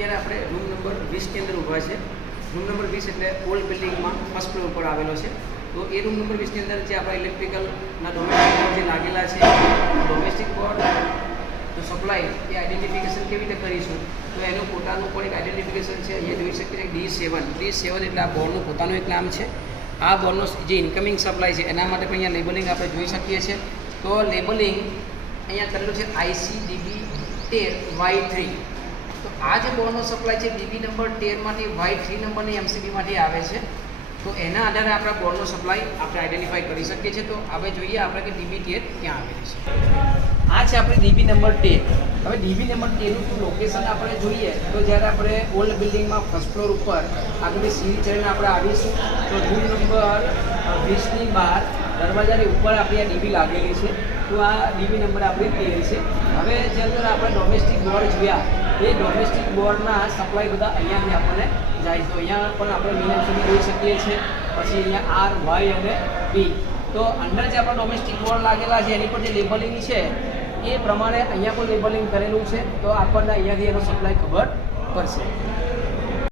અત્યારે આપણે room number 20 ની અંદર ઊભા છે. રૂમ નંબર 20 એટલે ઓલ્ડ બિલ્ડિંગમાં ફર્સ્ટ ફ્લોર પર આવેલો છે. તો એ રૂમ નંબર 20 ની અંદર જે આપણા ઇલેક્ટ્રિકલના ડોમેસ્ટિક બોર્ડ જે લાગેલા છે, ડોમેસ્ટિક બોર્ડ તો સપ્લાય એ આઈડેન્ટિફિકેશન કેવી રીતે કરીશું, તો એનું પોતાનું પણ એક આઈડેન્ટિફિકેશન છે. અહીંયા જોઈ શકીએ છીએ D7 એટલે આ બોર્ડનું પોતાનું એક નામ છે. આ બોર્ડનો જે ઇન્કમિંગ સપ્લાય છે એના માટે પણ અહીંયા લેબલિંગ આપણે જોઈ શકીએ છીએ. તો લેબલિંગ અહીંયા કરેલું છે ICDB 13Y3. તો આ જે બોર્ડનો સપ્લાય છે DB નંબર 13 માંથી Y3 નંબરની MCB માંથી આવે છે. તો એના આધારે આપણા બોર્ડનો સપ્લાય આપણે આઈડેન્ટિફાઈ કરી શકીએ છીએ. તો હવે જોઈએ આપણે કે DB 13 ક્યાં આવેલી છે. આ છે આપણે DB નંબર 13. હવે DB નંબર 13 નું લોકેશન આપણે જોઈએ તો જ્યારે આપણે ઓલ્ડ બિલ્ડિંગમાં ફર્સ્ટ ફ્લોર ઉપર આગળ સીડી ચડીને આપણે આવીશું તો રૂમ નંબર 20 ની બહાર દરવાજાની ઉપર આપણી આ DB લાગેલી છે. તો આ DB નંબર આપણે 13 છે. હવે જે અંદર આપણે ડોમેસ્ટિક બોર્ડ જોયા એ ડોમેસ્ટિક બોર્ડના સપ્લાય બધા અહીંયાથી આપણને જાય. તો અહીંયા પણ આપણે મિનિમમ સુધી જોઈ શકીએ છીએ. પછી અહીંયા R, Y અને B. તો અંદર જે આપણા ડોમેસ્ટિક બોર્ડ લાગેલા છે એની પર જે લેબલિંગ છે એ પ્રમાણે અહીંયા પણ લેબલિંગ કરેલું છે. તો આપણને અહીંયાથી એનો સપ્લાય ખબર પડશે.